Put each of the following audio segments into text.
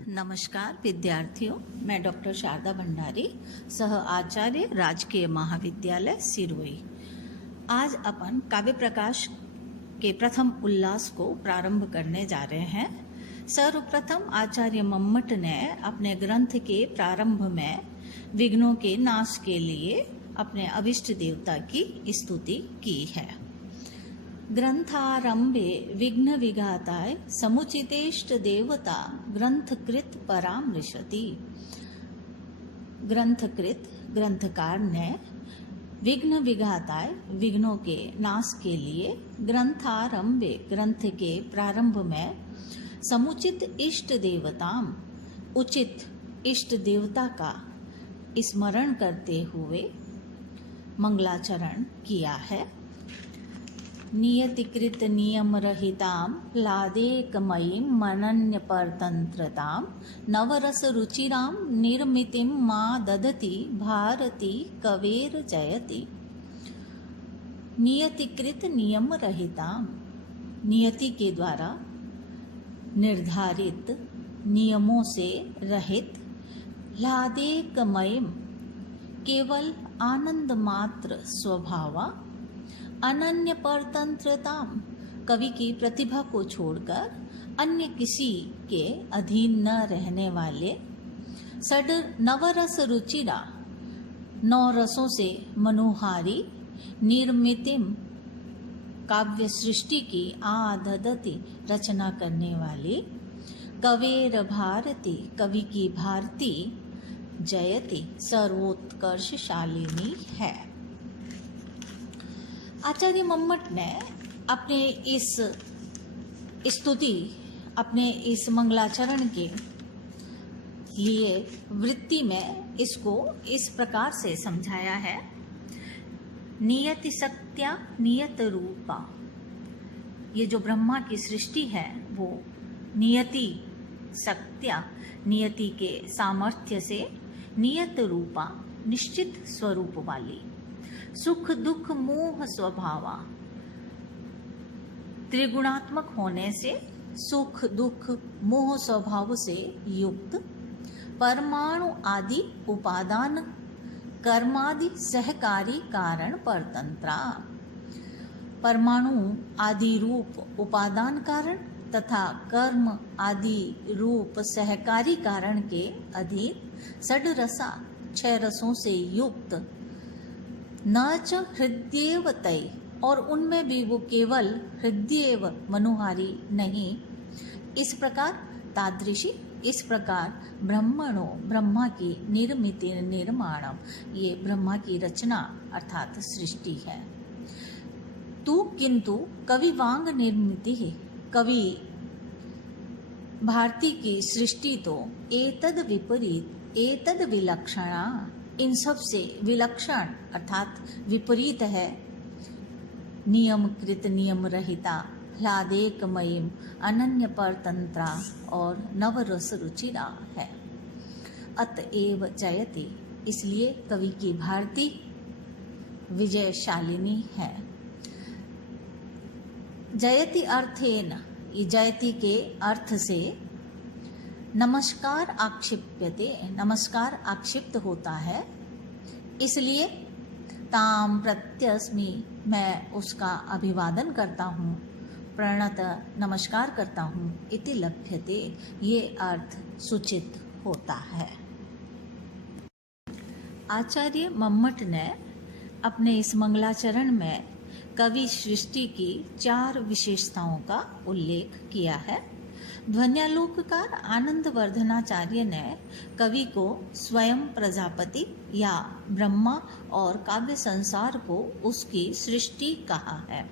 नमस्कार विद्यार्थियों, मैं डॉक्टर शारदा भंडारी, सह आचार्य राजकीय महाविद्यालय सिरोही। आज अपन काव्य प्रकाश के प्रथम उल्लास को प्रारंभ करने जा रहे हैं। सर्वप्रथम आचार्य मम्मट ने अपने ग्रंथ के प्रारंभ में विघ्नों के नाश के लिए अपने अभिष्ट देवता की स्तुति की है। ग्रंथारंभे विघ्न विघाताय समुचितेष्ट देवता ग्रंथकृत परामृशति। ग्रंथकृत ग्रंथकार ने विघ्न विघाताय विघ्नों के नाश के लिए ग्रंथारंभे ग्रंथ के प्रारंभ में समुचित इष्ट देवताम उचित इष्ट देवता का स्मरण करते हुए मंगलाचरण किया है। नियतिकृत नियम रहिताम ह्लादेकमयीं मनन्य परतंत्रताम नवरस रुचिराम निर्मितिं मा ददति भारती कवेर जयति। नियतिकृत नियम रहिताम, नियति के द्वारा निर्धारित नियमों से रहित, ह्लादेकमयीं केवल आनंद मात्र स्वभावा, अनन्य परतंत्रता कवि की प्रतिभा को छोड़कर अन्य किसी के अधीन न रहने वाले, सड नवरस रुचिरा नौ रसों से मनोहारी, निर्मितिम काव्य सृष्टि की आददति रचना करने वाली, कवेर भारती कवि की भारती, जयति सर्वोत्कर्षशालिनी है। आचार्य मम्मट ने अपने इस स्तुति, अपने इस मंगलाचरण के लिए वृत्ति में इसको इस प्रकार से समझाया है। नियति शक्त्या नियत रूपा, ये जो ब्रह्मा की सृष्टि है वो नियति शक्त्या, नियति के सामर्थ्य से, नियत रूपा निश्चित स्वरूप वाली, सुख दुख मोह स्वभावा, त्रिगुणात्मक होने से, सुख दुख मोह स्वभाव से युक्त, परमाणु आदि उपादान कर्मादि सहकारी कारण परतंत्रा, परमाणु आदि रूप उपादान कारण तथा कर्म आदि रूप सहकारी कारण के अधीन, षड्रसा छह रसों से युक्त, न च हृदयेव तय, और उनमें भी वो केवल हृदयेव मनोहारी नहीं। इस प्रकार तादृशी, इस प्रकार ब्रह्मणो ब्रह्मा की निर्मिति निर्माणम, ये ब्रह्मा की रचना अर्थात सृष्टि है। तू किंतु कवि वांग निर्मिति है, कवि भारती की सृष्टि तो एतद विपरीत एतद विलक्षणा, इन सब से विलक्षण अर्थात विपरीत है। नियम कृत नियम रहिता, ह्लादेकमयीं अनन्य परतंत्रा और नवरस रुचिरा है। अतएव जयति, इसलिए कवि की भारती विजयशालिनी है। जयति अर्थेन, ये जयति के अर्थ से नमस्कार आक्षिप्यते, नमस्कार आक्षिप्त होता है, इसलिए ताम प्रत्यस्मि, मैं उसका अभिवादन करता हूँ, प्रणत नमस्कार करता हूँ, इति लभ्यते, ये अर्थ सूचित होता है। आचार्य मम्मट ने अपने इस मंगलाचरण में कवि सृष्टि की 4 विशेषताओं का उल्लेख किया है। ध्वन्यालोककार आनंद वर्धनाचार्य ने कवि को स्वयं प्रजापति या ब्रह्मा और काव्य संसार को उसकी सृष्टि कहा है।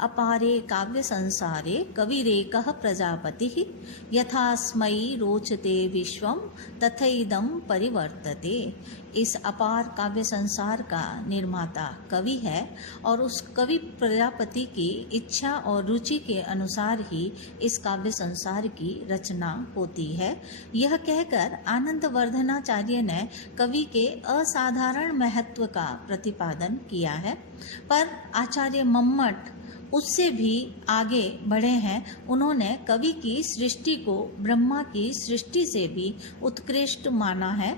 अपारे काव्य संसारे कविरेकः प्रजापतिः, यथास्मै रोचते विश्वं तथैदं परिवर्तते। इस अपार काव्य संसार का निर्माता कवि है और उस कवि प्रजापति की इच्छा और रुचि के अनुसार ही इस काव्य संसार की रचना होती है। यह कहकर आनंद वर्धनाचार्य ने कवि के असाधारण महत्व का प्रतिपादन किया है, पर आचार्य मम्मट उससे भी आगे बढ़े हैं। उन्होंने कवि की सृष्टि को ब्रह्मा की सृष्टि से भी उत्कृष्ट माना है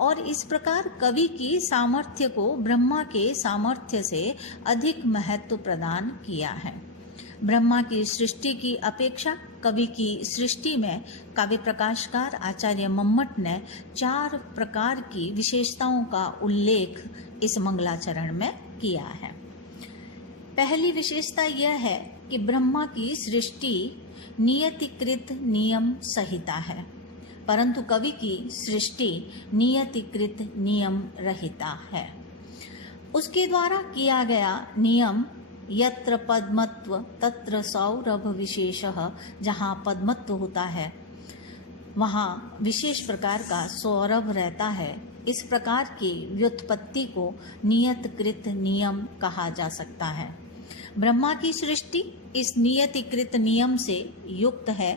और इस प्रकार कवि की सामर्थ्य को ब्रह्मा के सामर्थ्य से अधिक महत्व प्रदान किया है। ब्रह्मा की सृष्टि की अपेक्षा कवि की सृष्टि में काव्य प्रकाशकार आचार्य मम्मट ने 4 प्रकार की विशेषताओं का उल्लेख इस मंगलाचरण में किया है। पहली विशेषता यह है कि ब्रह्मा की सृष्टि नियतिकृत नियम सहिता है, परंतु कवि की सृष्टि नियतिकृत नियम रहिता है। उसके द्वारा किया गया नियम यत्र पद्मत्व तत्र सौरभ विशेषः, जहाँ पद्मत्व होता है वहाँ विशेष प्रकार का सौरभ रहता है। इस प्रकार की व्युत्पत्ति को नियतकृत नियम कहा जा सकता है। ब्रह्मा की सृष्टि इस नियतिकृत नियम से युक्त है।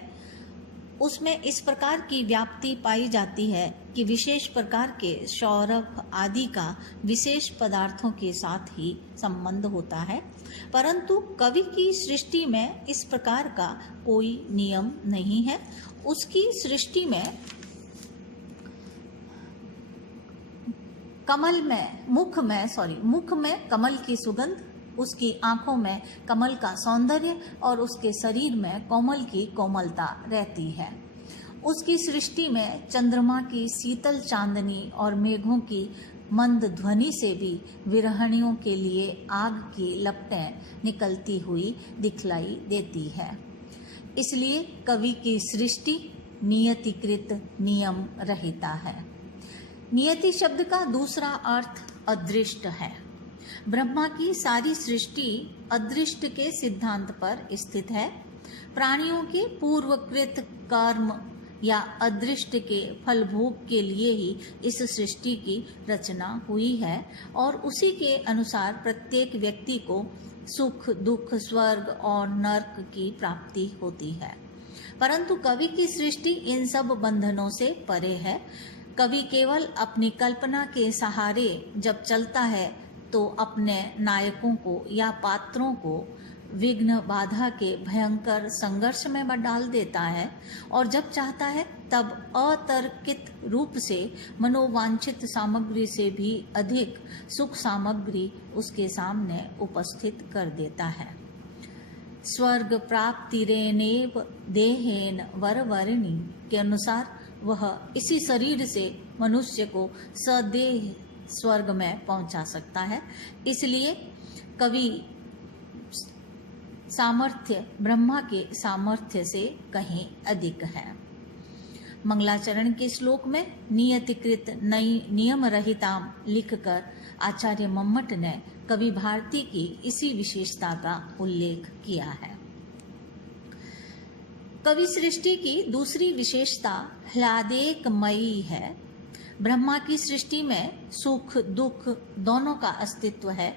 उसमें इस प्रकार की व्याप्ति पाई जाती है कि विशेष प्रकार के सौरभ आदि का विशेष पदार्थों के साथ ही संबंध होता है, परंतु कवि की सृष्टि में इस प्रकार का कोई नियम नहीं है। उसकी सृष्टि में मुख में कमल की सुगंध, उसकी आंखों में कमल का सौंदर्य और उसके शरीर में कोमल की कोमलता रहती है। उसकी सृष्टि में चंद्रमा की शीतल चांदनी और मेघों की मंद ध्वनि से भी विरहणियों के लिए आग की लपटें निकलती हुई दिखलाई देती है। इसलिए कवि की सृष्टि नियतिकृत नियम रहिता है। नियति शब्द का दूसरा अर्थ अदृष्ट है। ब्रह्मा की सारी सृष्टि अदृष्ट के सिद्धांत पर स्थित है। प्राणियों के पूर्वकृत कर्म या अदृष्ट के फलभोग के लिए ही इस सृष्टि की रचना हुई है और उसी के अनुसार प्रत्येक व्यक्ति को सुख दुख स्वर्ग और नरक की प्राप्ति होती है। परंतु कवि की सृष्टि इन सब बंधनों से परे है। कवि केवल अपनी कल्पना के सहारे जब चलता है तो अपने नायकों को या पात्रों को विघ्न बाधा के भयंकर संघर्ष में डाल देता है और जब चाहता है तब अतर्कित रूप से मनोवांछित सामग्री से भी अधिक सुख सामग्री उसके सामने उपस्थित कर देता है। स्वर्ग प्राप्तिरेनेव देहेन वरवर्णि के अनुसार वह इसी शरीर से मनुष्य को सदेह स्वर्ग में पहुंचा सकता है। इसलिए कवि सामर्थ्य ब्रह्मा के सामर्थ्य से कहीं अधिक है। मंगलाचरण के श्लोक में नियतिकृत नई नियम रहिताम लिखकर आचार्य मम्मट ने कवि भारती की इसी विशेषता का उल्लेख किया है। कवि सृष्टि की दूसरी विशेषता ह्लादेकमयी है। ब्रह्मा की सृष्टि में सुख दुख दोनों का अस्तित्व है।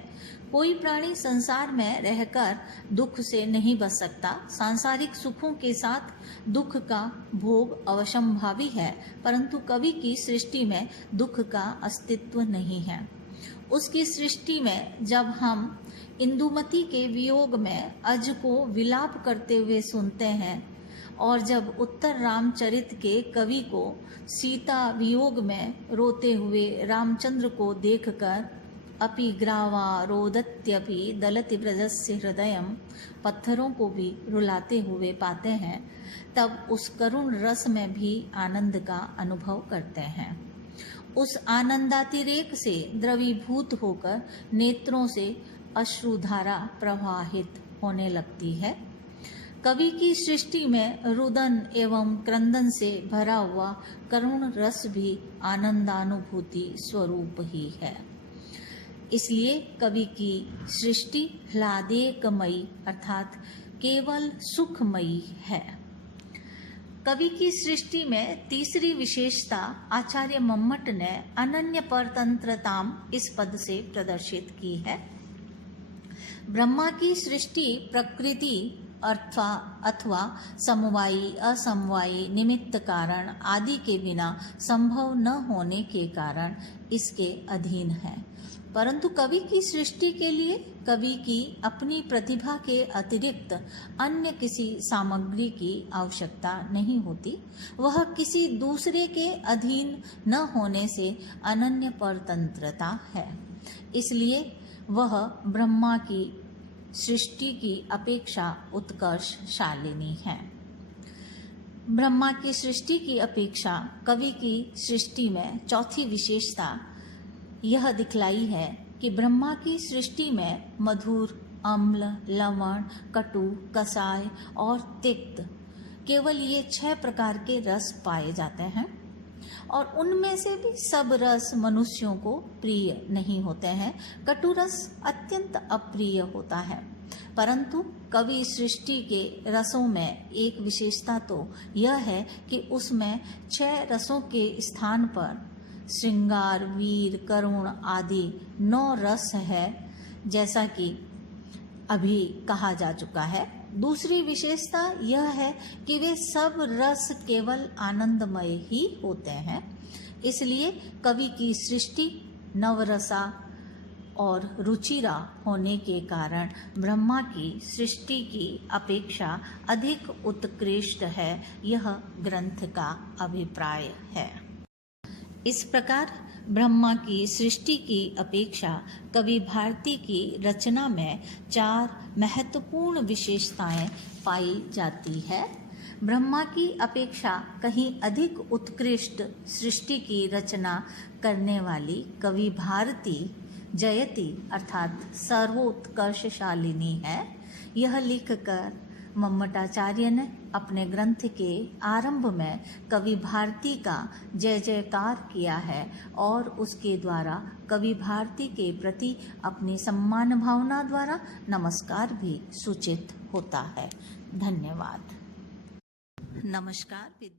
कोई प्राणी संसार में रहकर दुख से नहीं बच सकता। सांसारिक सुखों के साथ दुख का भोग अवश्यंभावी है, परंतु कवि की सृष्टि में दुख का अस्तित्व नहीं है। उसकी सृष्टि में जब हम इंदुमती के वियोग में अज को विलाप करते हुए सुनते हैं और जब उत्तर रामचरित के कवि को सीता वियोग में रोते हुए रामचंद्र को देखकर अपि ग्रावा रोदत्यपि दलति ब्रजस्य हृदयम, पत्थरों को भी रुलाते हुए पाते हैं, तब उस करुण रस में भी आनंद का अनुभव करते हैं। उस आनंदातिरेक से द्रवीभूत होकर नेत्रों से अश्रुधारा प्रवाहित होने लगती है। कवि की सृष्टि में रुदन एवं क्रंदन से भरा हुआ करुण रस भी आनंदानुभूति स्वरूप ही है। इसलिए कवि की सृष्टि ह्लादेकमयी अर्थात केवल सुखमयी है। कवि की सृष्टि में तीसरी विशेषता आचार्य मम्मट ने अनन्य परतंत्रताम इस पद से प्रदर्शित की है। ब्रह्मा की सृष्टि प्रकृति अथवा समवायी असमवायी निमित्त कारण आदि के बिना संभव न होने के कारण इसके अधीन है। परंतु कवि की सृष्टि के लिए कवि की अपनी प्रतिभा के अतिरिक्त अन्य किसी सामग्री की आवश्यकता नहीं होती। वह किसी दूसरे के अधीन न होने से अनन्य परतंत्रता है। इसलिए वह ब्रह्मा की सृष्टि की अपेक्षा उत्कर्षशालिनी है। ब्रह्मा की सृष्टि की अपेक्षा कवि की सृष्टि में चौथी विशेषता यह दिखलाई है कि ब्रह्मा की सृष्टि में मधुर, अम्ल, लवण, कटु, कसाय और तिक्त केवल ये 6 प्रकार के रस पाए जाते हैं और उनमें से भी सब रस मनुष्यों को प्रिय नहीं होते हैं। कटु रस अत्यंत अप्रिय होता है। परंतु कवि सृष्टि के रसों में एक विशेषता तो यह है कि उसमें 6 रसों के स्थान पर श्रृंगार, वीर, करुण आदि 9 रस है, जैसा कि अभी कहा जा चुका है। दूसरी विशेषता यह है कि वे सब रस केवल आनंदमय ही होते हैं। इसलिए कवि की सृष्टि नवरसा और रुचिरा होने के कारण ब्रह्मा की सृष्टि की अपेक्षा अधिक उत्कृष्ट है, यह ग्रंथ का अभिप्राय है। इस प्रकार ब्रह्मा की सृष्टि की अपेक्षा कवि भारती की रचना में 4 महत्वपूर्ण विशेषताएं पाई जाती है। ब्रह्मा की अपेक्षा कहीं अधिक उत्कृष्ट सृष्टि की रचना करने वाली कवि भारती जयति अर्थात सर्वोत्कर्षशालिनी है। यह लिखकर मम्मटाचार्य ने अपने ग्रंथ के आरंभ में कवि भारती का जय जयकार किया है और उसके द्वारा कवि भारती के प्रति अपनी सम्मान भावना द्वारा नमस्कार भी सूचित होता है। धन्यवाद। नमस्कार।